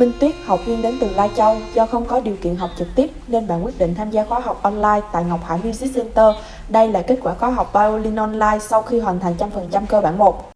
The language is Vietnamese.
Minh Tuyết, học viên đến từ Lai Châu, do không có điều kiện học trực tiếp nên bạn quyết định tham gia khóa học online tại Ngọc Hải Music Center. Đây là kết quả khóa học violin online sau khi hoàn thành 100% cơ bản 1.